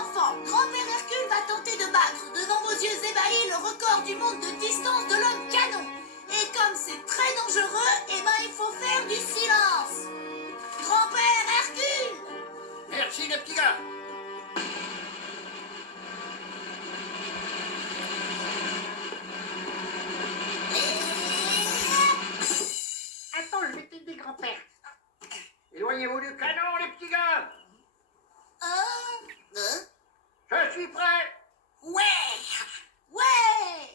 enfants, grand-père Hercule va tenter de battre devant vos yeux ébahis le record du monde de distance de l'homme canon. Et comme c'est très dangereux, eh ben il faut faire du silence. Grand-père Hercule! Merci le petit gars. Attends, je vais t'aider, grand-père. Éloignez-vous du canon, les petits gars. Je suis prêt. Ouais! Ouais! Ouais!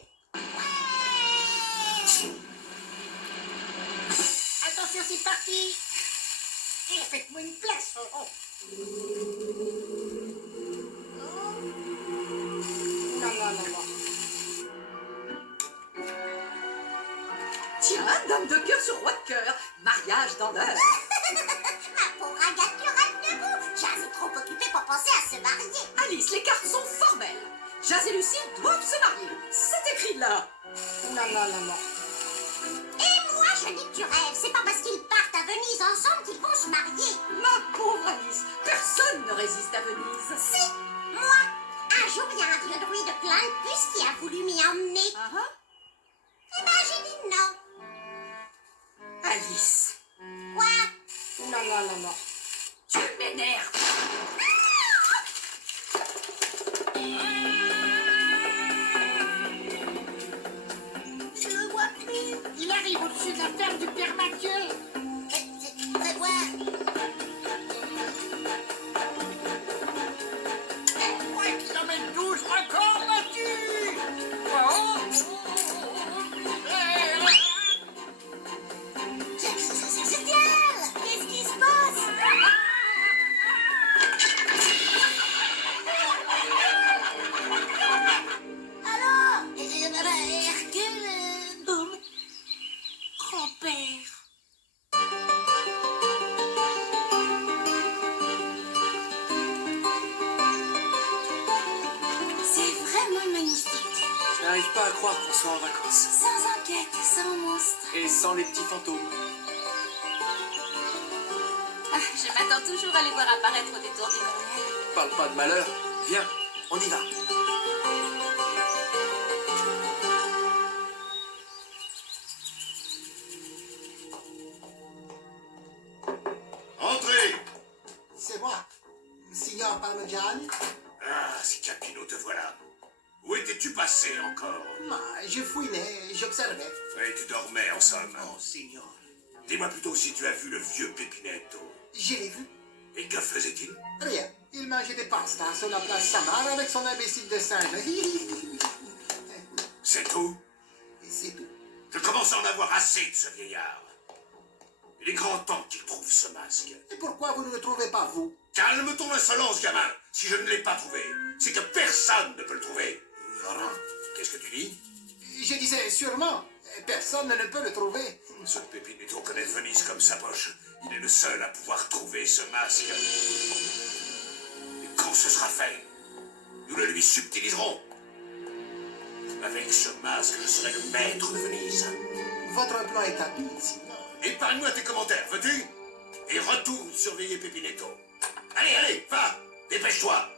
Attention, c'est parti. Et faites-moi une place. Oh. Non. Tiens, dame de cœur sur roi de cœur, mariage dans l'heure. Ma pauvre Agathe, reste-vous! Jazz est trop occupée pour penser à se marier. Alice, les cartes sont formelles. Jazz et Lucie doivent se marier. C'est écrit là. Non. Et moi, je dis que tu rêves. C'est pas parce qu'ils partent à Venise ensemble qu'ils vont se marier. Ma pauvre Alice, personne ne résiste à Venise. Si, moi. Un jour, il y a un vieux druide plein de puces qui a voulu m'y emmener. Eh ben, j'ai dit non. Alice, Quoi? Non. tu m'énerves. Je le vois plus. Il arrive au-dessus de la ferme du père Mathieu. Fais voir. Ouais, kilomètre 12, record battu. Oh. C'est Dial. Qu'est-ce qui se passe? Alors, Hercule, grand-père. C'est vraiment magnifique. Je n'arrive pas à croire qu'on soit en vacances. Sans enquête, sans monstre. Et sans les petits fantômes. Je m'attends toujours à les voir apparaître au détour du Noël. Parle pas de malheur. Viens, on y va. Entrez! C'est moi, signor Parmigiani. Ah, Scapino, te voilà. Où étais-tu passé encore? Je fouinais, j'observais. Et tu dormais, en somme. Oh, signor. Dis-moi plutôt si tu as vu le vieux Pepinetto. Je l'ai vu. Et que faisait-il? Rien. Il mangeait des pastas sur la place Samar avec son imbécile de singe. C'est tout? C'est tout. Je commence à en avoir assez de ce vieillard. Il est grand temps qu'il trouve ce masque. Et pourquoi vous ne le trouvez pas, vous? Calme ton insolence, gamin. Si je ne l'ai pas trouvé, c'est que personne ne peut le trouver. Laurent, Qu'est-ce que tu dis? je disais sûrement, personne ne peut le trouver. Ce Pepinetto connaît Venise comme sa poche. Il est le seul à pouvoir trouver ce masque. Et quand ce sera fait, nous le lui subtiliserons. Avec ce masque, je serai le maître de Venise. Votre plan est habile, signor. Épargne-moi tes commentaires, veux-tu? Et retourne surveiller Pepinetto. Allez, va, dépêche-toi.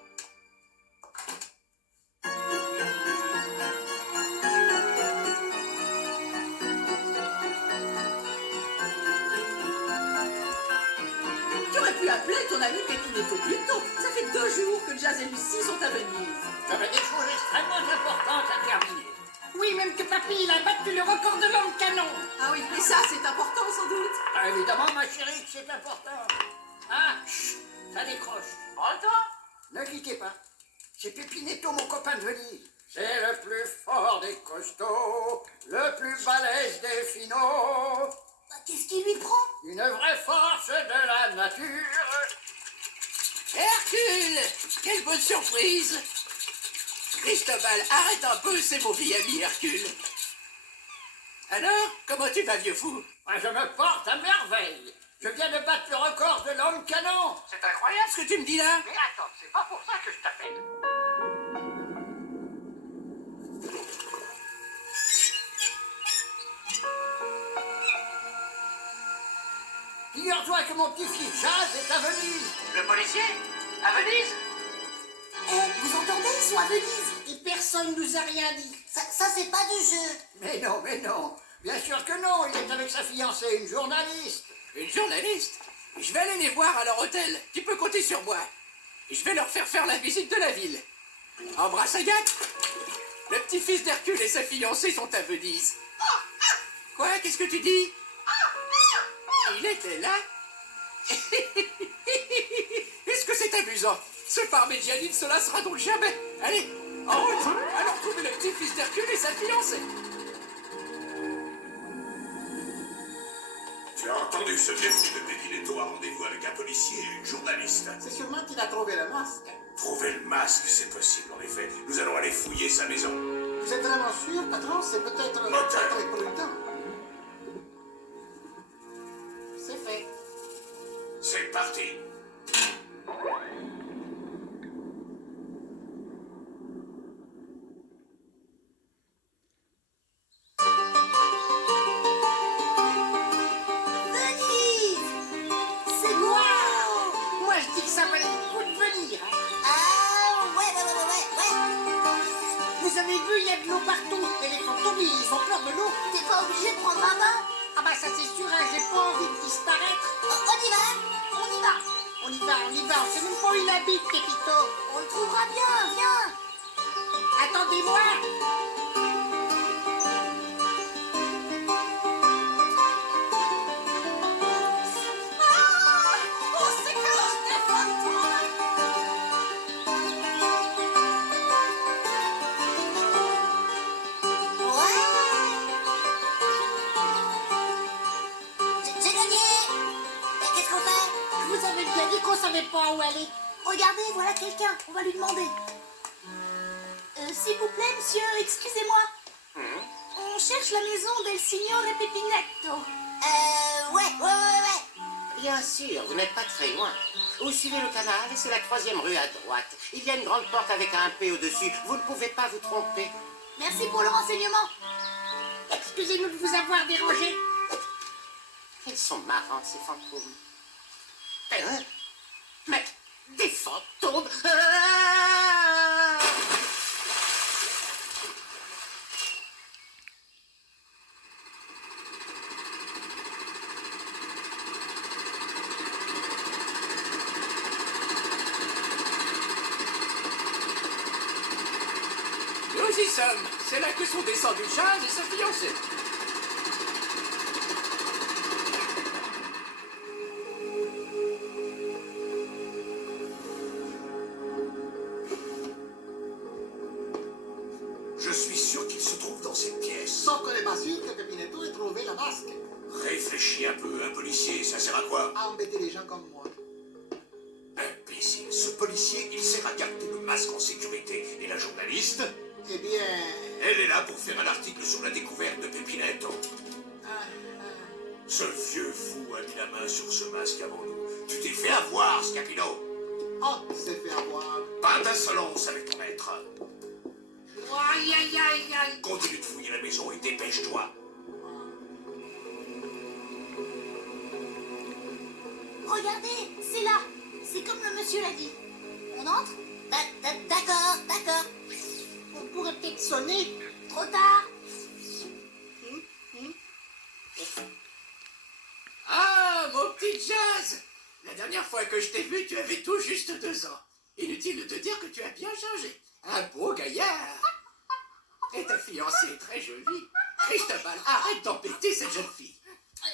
Tu aurais pu appeler ton ami Pepinetto plus tôt. Ça fait 2 jours que Jazz et Lucie sont à Venise. J'avais des choses extrêmement importantes à terminer. Oui, même que papy, il a battu le record de l'homme canon. Ah oui, mais ça c'est important sans doute. Ah, évidemment, ma chérie, que c'est important. Ah, chut, ça décroche. Ne quittez pas. C'est Pepinetto, mon copain de Venise. C'est le plus fort des costauds, le plus balèze des finauds. Qu'est-ce qui lui prend? Une vraie force de la nature. Hercule! Quelle bonne surprise! Cristobal, arrête un peu, c'est mon vieil ami Hercule. Alors, comment tu vas, vieux fou? Moi, je me porte à merveille. Je viens de battre le record de l'homme canon. C'est incroyable ce que tu me dis là. Mais attends, c'est pas pour ça que je t'appelle. Figure-toi que mon petit-fils Jazz est à Venise. Le policier? À Venise? Eh, vous entendez, ils sont à Venise. Et personne nous a rien dit. Ça c'est pas du jeu. Mais non, mais non. Bien sûr que non, il est avec sa fiancée, une journaliste. Une journaliste? Je vais aller les voir à leur hôtel. Tu peux compter sur moi. Je vais leur faire la visite de la ville. Embrasse Agathe. Le petit-fils d'Hercule et sa fiancée sont à Venise. Quoi? Qu'est-ce que tu dis? Il était là? Est-ce que c'est amusant? Ce Parmigiani ne se lassera donc jamais. Allez, en route. Allons trouver le petit-fils d'Hercule et sa fiancée. Tu as entendu ce vieux fou de Pépinetto a rendez-vous avec un policier et une journaliste. C'est sûrement qu'il a trouvé le masque. Trouver le masque, c'est possible en effet. Nous allons aller fouiller sa maison. Vous êtes vraiment sûr, patron? C'est peut-être Moteur. très prudent. C'est fait. C'est parti. Venise. C'est moi. Moi, je dis que ça valait le coup de venir. Hein. Ah, ouais. Vous avez vu, il y a de l'eau partout. Et les fantômes, ils ont peur de l'eau. T'es pas obligé de prendre un bain. Ah bah ça c'est sûr, hein, j'ai pas envie de disparaître. On y va. On y va, on sait même pas où il habite, Pépito. On le trouvera bien, viens. Attendez-moi. On s'éclore des fantômes. Ouais. J'ai gagné. Et qu'est-ce qu'on fait? Je vous avais bien dit qu'on savait pas où aller. Regardez, voilà quelqu'un. On va lui demander. S'il vous plaît, monsieur, excusez-moi. On cherche la maison del Signore Pepinetto. Ouais. Bien sûr, vous n'êtes pas très loin. Vous suivez le canal et c'est la 3e rue à droite. Il y a une grande porte avec un P au-dessus. Vous ne pouvez pas vous tromper. Merci pour le renseignement. Excusez-nous de vous avoir dérangé. Ils sont marrants, ces fantômes. Mais des fantômes. Nous y sommes. C'est là que sont descendus Charles et sa fiancée. Je suis sûr qu'il se trouve dans cette pièce. Sauf qu'on n'est pas sûr que Pepinetto ait trouvé le masque. Réfléchis un peu, un policier, ça sert à quoi? À embêter les gens comme moi. Imbécile, ce policier, il sert à garder le masque en sécurité. Et la journaliste, Eh bien... elle est là pour faire un article sur la découverte de Pepinetto. Ce vieux fou a mis la main sur ce masque avant nous. Tu t'es fait avoir, Scapino. Oh, c'est fait avoir. Pas d'insolence avec ton maître. Aïe, aïe, aïe, aïe. Continue de fouiller la maison et dépêche-toi. Regardez, c'est là. C'est comme le monsieur l'a dit. On entre? D'accord. On pourrait peut-être sonner. Trop tard. Ah, mon petit Jazz! La dernière fois que je t'ai vu, tu avais tout juste 2 ans. Inutile de te dire que tu as bien changé. Un beau gaillard. Et ta fiancée est très jolie. Cristobal, arrête d'embêter cette jeune fille.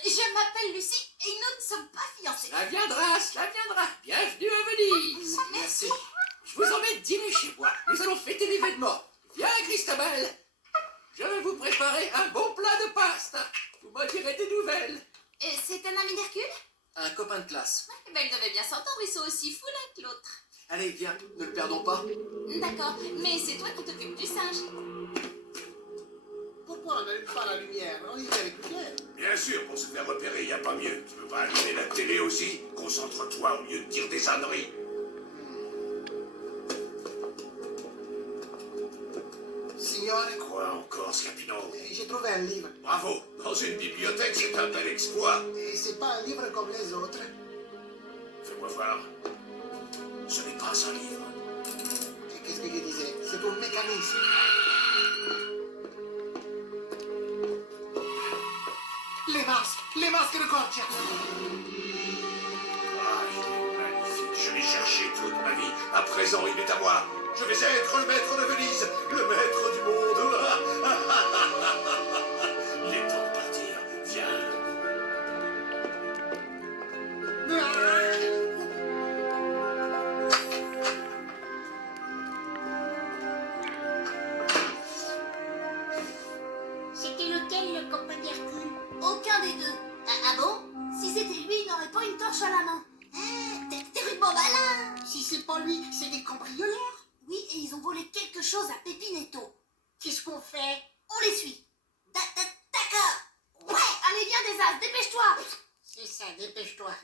Je m'appelle Lucie et nous ne sommes pas fiancés. Cela viendra. Bienvenue à Venise. Merci. Je vous emmène dîner chez moi. Nous allons fêter l'événement. Viens, Cristobal. Je vais vous préparer un bon plat de pasta. Vous m'en direz des nouvelles. Et c'est un ami d'Hercule? Un copain de classe. Eh ben, ils devaient bien s'entendre, ils sont aussi fous l'un que l'autre. Allez, viens, ne le perdons pas. D'accord, mais c'est toi qui t'occupes du singe. Pourquoi on n'allume pas la lumière? On y va avec lumière. Bien sûr, pour se faire repérer, il n'y a pas mieux. Tu veux pas allumer la télé aussi? Concentre-toi au lieu de dire des âneries. Signore, Quoi encore, Scapino? j'ai trouvé un livre. Bravo! Dans une bibliothèque, c'est un bel exploit. Et c'est pas un livre comme les autres. Fais-moi voir. Ce n'est pas un livre. c'est ce que je disais. C'est au mécanisme. Les masques de Gorgia. Ah, il est magnifique. Je l'ai cherché toute ma vie. À présent, il est à moi. Je vais être le maître de Venise, le maître du monde. Il est temps de partir. Viens. C'était lequel, le copain d'Hercule? Aucun des deux. Ah bon? Si c'était lui, il n'aurait pas une torche à la main. T'es rudement malin. Si c'est pas lui, c'est des cambrioleurs. Oui, et ils ont volé quelque chose à Pépinetto. Qu'est-ce qu'on fait? On les suit. D'accord. Ouais, allez, viens des as, dépêche-toi. C'est ça, dépêche-toi.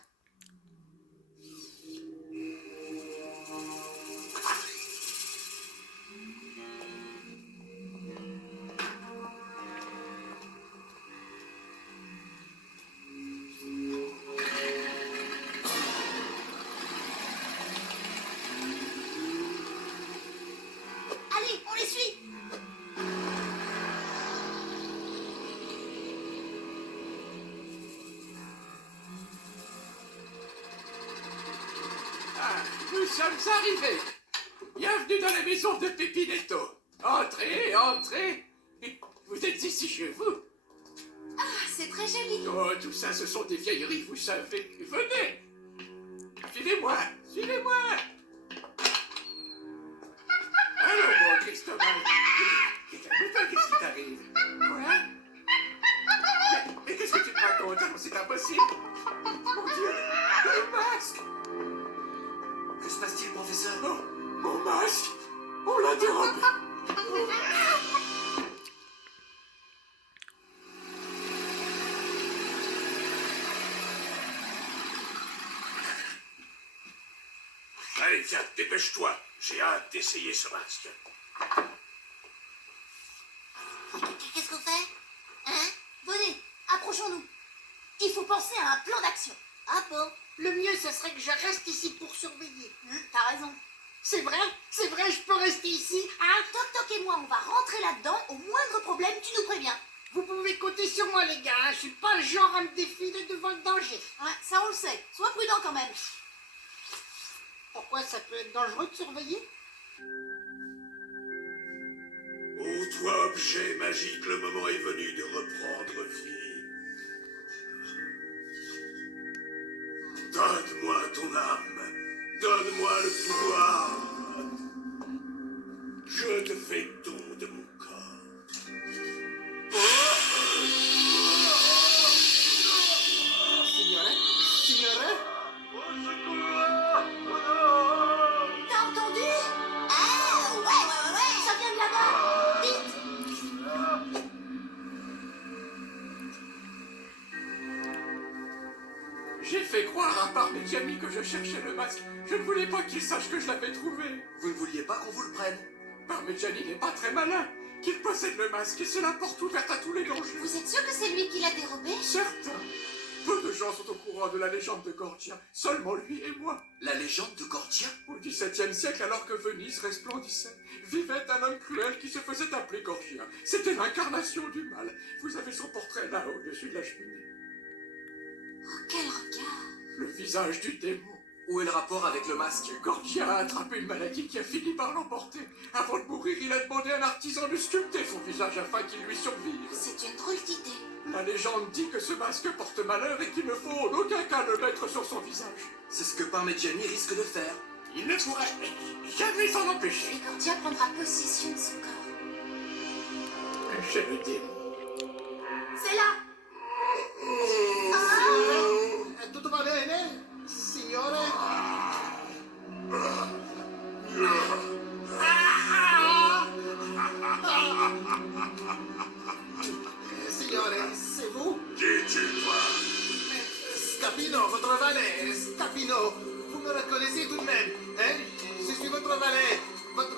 Allez, on les suit. Ah, nous sommes arrivés. Bienvenue dans la maison de Pépinetto. Entrez, entrez. Vous êtes ici chez vous? Ah, c'est très joli. Oh, tout ça, ce sont des vieilleries, vous savez. Venez. Suivez-moi, suivez-moi. Allons, mon Cristobal. Calme-toi, qu'est-ce qui t'arrive? Quoi? Mais qu'est-ce que tu me racontes? Non, c'est impossible. Mon Dieu, le masque. Que se passe-t-il, professeur? Oh, mon masque. On l'a dérobé. Allez, viens, dépêche-toi. J'ai hâte d'essayer ce masque. Qu'est-ce qu'on fait? Hein? Venez, approchons-nous. Il faut penser à un plan d'action. Ah bon? Le mieux, ce serait que je reste ici pour surveiller. T'as raison. C'est vrai, je peux rester ici, hein? Toc Toc et moi, on va rentrer là-dedans. Au moindre problème, tu nous préviens. Vous pouvez compter sur moi, les gars, hein. Je suis pas le genre à me défiler devant le danger. Ouais, ça on le sait. Sois prudent quand même. Pourquoi ça peut être dangereux de surveiller? Ô toi, objet magique, le moment est venu de reprendre vie. Donne-moi ton âme. Donne-moi le pouvoir. Je te fais don de mon corps. Signore? T'as entendu? Ah, ouais. Ça vient de là-bas. Vite. J'ai fait croire à Parmigiani que je cherchais le masque. Je ne voulais pas qu'il sache que je l'avais trouvé. Vous ne vouliez pas qu'on vous le prenne? Parmigiani n'est pas très malin. Qu'il possède le masque et c'est la porte ouverte à tous les dangers. Vous êtes sûr que c'est lui qui l'a dérobé? Certain. Peu de gens sont au courant de la légende de Gorgia. Seulement lui et moi. La légende de Gorgia? Au XVIIe siècle, alors que Venise resplendissait, vivait un homme cruel qui se faisait appeler Gorgia. C'était l'incarnation du mal. Vous avez son portrait là, au-dessus de la cheminée. Oh, quel regard. Le visage du démon. Où est le rapport avec le masque? Gorgia a attrapé une maladie qui a fini par l'emporter. Avant de mourir, il a demandé à un artisan de sculpter son visage afin qu'il lui survive. C'est une drôle d'idée. La légende dit que ce masque porte malheur et qu'il ne faut en aucun cas le mettre sur son visage. C'est ce que Parmigiani risque de faire. Il ne pourrait jamais s'en empêcher. Et Gordia prendra possession de son corps. Chez le démon. C'est là. Tutto va bene? Signore? Signore, c'est vous? Qui es-tu, toi? Scapino, votre valet, Scapino. Vous me reconnaissez tout de même, hein? Je suis votre valet, votre...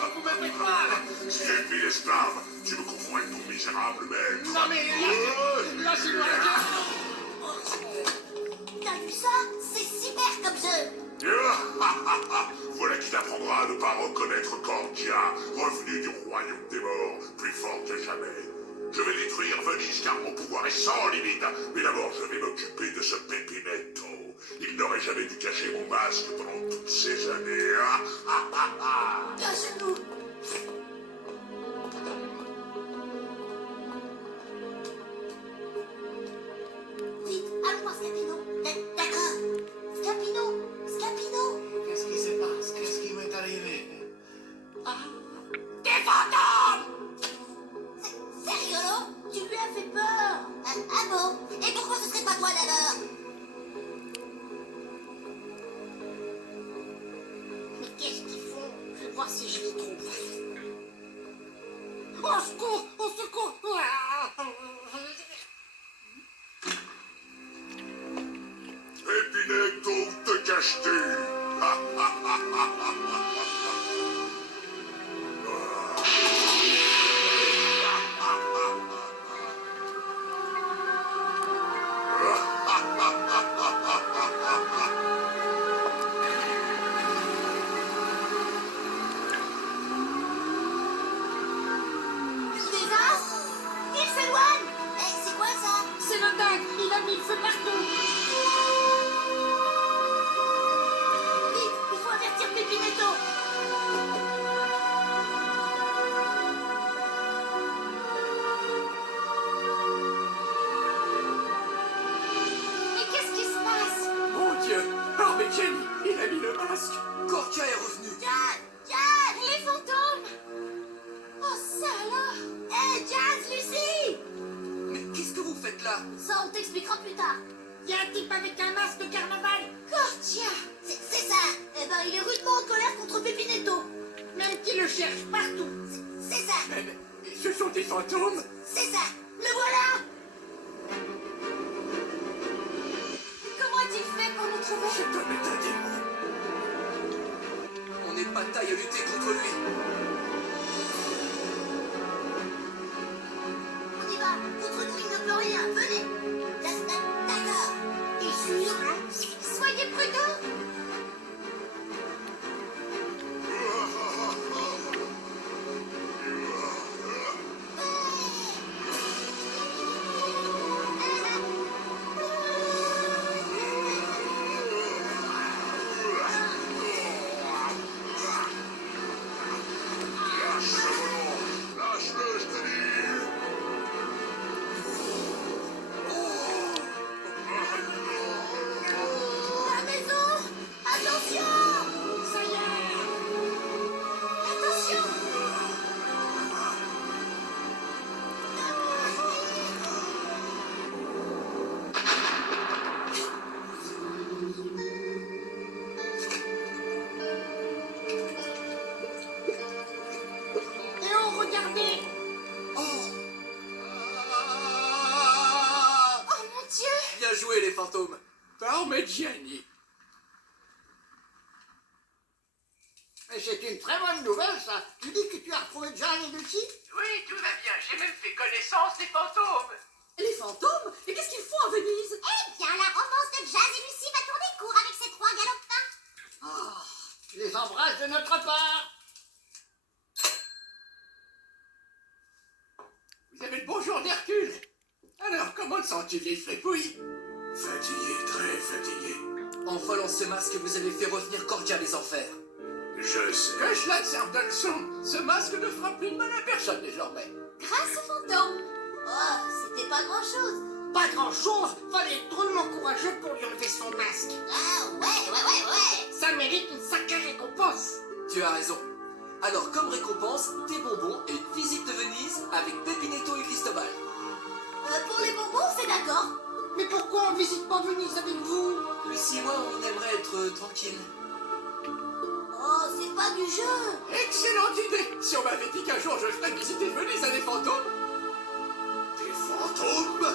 Vous pouvez me croire. Stupide esclave, tu me confonds avec ton misérable maître. Non mais... Lâchez-moi la gueule. T'as vu ça? C'est super comme jeu. royaume des morts, plus fort que jamais. Je vais détruire Venise car mon pouvoir est sans limite. Mais d'abord, je vais m'occuper de ce Pepinetto. Il n'aurait jamais dû cacher mon masque pendant toutes ces années. Cache-nous. Vite, allons voir Scapino. D'accord. Scapino. Qu'est-ce qui se passe? Qu'est-ce qui m'est arrivé? Des fantômes. C'est rigolo. Tu lui as fait peur. Ah bon? Et pourquoi ce serait pas toi d'abord? Mais qu'est-ce qu'ils font? Je vais voir si je les trouve. Au secours! Au secours! Pepinetto, où te caches-tu? Désastre? Il s'éloigne. C'est quoi ça? C'est le dingue. Il a mis le feu partout. Vite, il faut avertir Pepinetto. Mais qu'est-ce qui se passe? Mon Dieu! Oh, mais Jenny, il a mis le masque! Gorgia est revenue. Jazz, les fantômes. Oh ça alors. Jazz, Lucie. Mais qu'est-ce que vous faites là? Ça, on t'expliquera plus tard. Il y a un type avec un masque de carnaval. Gorgia. C'est ça. Eh ben, il est rudement en colère contre Pepinetto. Même qu'il le cherche partout. C'est ça. Mais ce sont des fantômes! C'est ça. Le voilà. Comment a-t-il fait pour nous trouver? Cet homme est un démon! On est pas de taille à lutter contre lui. On y va. Contre nous, il ne peut rien. Venez. D'accord. Il suit. Soyez prudents. Lâche-le, je te dis. La maison. Attention. Ça y est. Attention. Et on regardez. Oh, Oh mon Dieu. bien joué les fantômes. Oh, mais Jenny! Mais c'est une très bonne nouvelle, ça. Tu dis que tu as retrouvé Jazz et Lucie? Oui, tout va bien, j'ai même fait connaissance des fantômes! Les fantômes? Et qu'est-ce qu'ils font à Venise? Eh bien, la romance de Jazz et Lucie va tourner court avec ces trois galopins. Tu les embrasses de notre part. Vous avez le bonjour d'Hercule! Alors, comment te sens-tu, vieille frépouille? Fatigué, très fatigué. En volant ce masque, vous avez fait revenir Gorgia des enfers. Je sais. Que cela te serve de leçon! Ce masque ne fera plus de mal à personne désormais! Grâce aux fantômes. Oh, c'était pas grand-chose. Pas grand-chose. Fallait être drôlement courageux pour lui enlever son masque. Ah ouais. Ça mérite une sacrée récompense. Tu as raison. Alors, comme récompense, des bonbons et une visite de Venise avec Pepinetto et Cristobal. Pour les bonbons, c'est d'accord. Mais pourquoi on visite pas Venise avec vous? Lucie et moi, on aimerait être tranquilles. Oh, c'est pas du jeu. Excellente idée! Si on m'avait dit qu'un jour je ferais visiter Venise à des fantômes, Des fantômes?